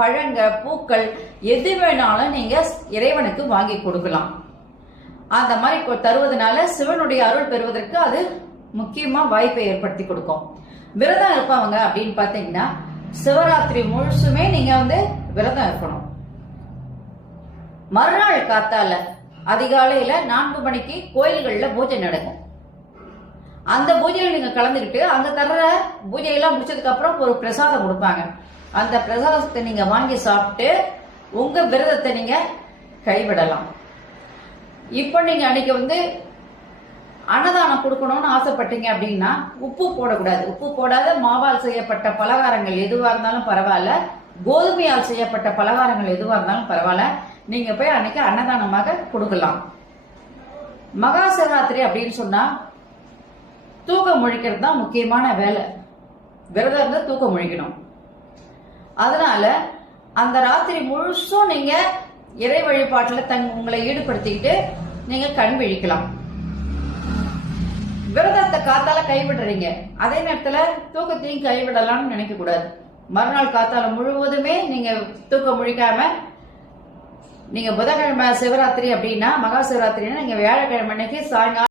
பழங்க, பூக்கள் எது வேணாலும் நீங்க இறைவனுக்கு வாங்கி கொடுக்கலாம். அந்த மாதிரி தருவதனால சிவனுடைய அருள் பெறுவதற்கு அது முக்கியமா வாய்ப்பை ஏற்படுத்தி கொடுக்கும். விரதம் இருப்பவங்க அப்படின்னு பாத்தீங்கன்னா சிவராத்திரி முழுசுமே நீங்க விரதம் இருக்கணும். மறுநாள் காத்தால அதிகாலையில 4 மணிக்கு கோயில்கள்ல பூஜை நடக்கும். அந்த பூஜையில நீங்க கலந்துக்கிட்டு அங்க தர்ற பூஜையெல்லாம் முடிச்சதுக்கு அப்புறம் ஒரு பிரசாதம் கொடுப்பாங்க. அந்த பிரசாதத்தை நீங்க வாங்கி சாப்பிட்டு உங்க விரதத்தை நீங்க கைவிடலாம். இப்ப நீங்க அன்னைக்கு அன்னதானம் கொடுக்கணும்னு ஆசைப்பட்டீங்க அப்படின்னா உப்பு போடக்கூடாது. உப்பு போடாத மாவால் செய்யப்பட்ட பலகாரங்கள் எதுவா இருந்தாலும் பரவாயில்ல, கோதுமையால் செய்யப்பட்ட பலகாரங்கள் எதுவா இருந்தாலும் பரவாயில்ல, நீங்க போய் அன்னைக்கு அன்னதானமாக கொடுக்கலாம். மகா சிவராத்திரி அப்படின்னு சொன்னா தூக்கம் முழிக்கிறது தான் முக்கியமான வேலை. விரதம் இருந்தா தூக்கம் முழிக்கணும். அதனால அந்த ராத்திரி முழுசும் நீங்க இறை வழிபாட்டுல உங்களை ஈடுபடுத்திக்கிட்டு நீங்க கண் விழிக்கலாம். விரதத்தை காத்தால கைவிடுறீங்க, அதே நேரத்துல தூக்கத்தையும் கைவிடலாம்னு நினைக்க கூடாது. மறுநாள் காத்தால முழுவதுமே நீங்க தூக்கம் முழிக்காம நீங்க புதன்கிழமை சிவராத்திரி அப்படின்னா, மகா சிவராத்திரின்னா நீங்க வியாழக்கிழமை அன்னைக்கு சாயங்காலம்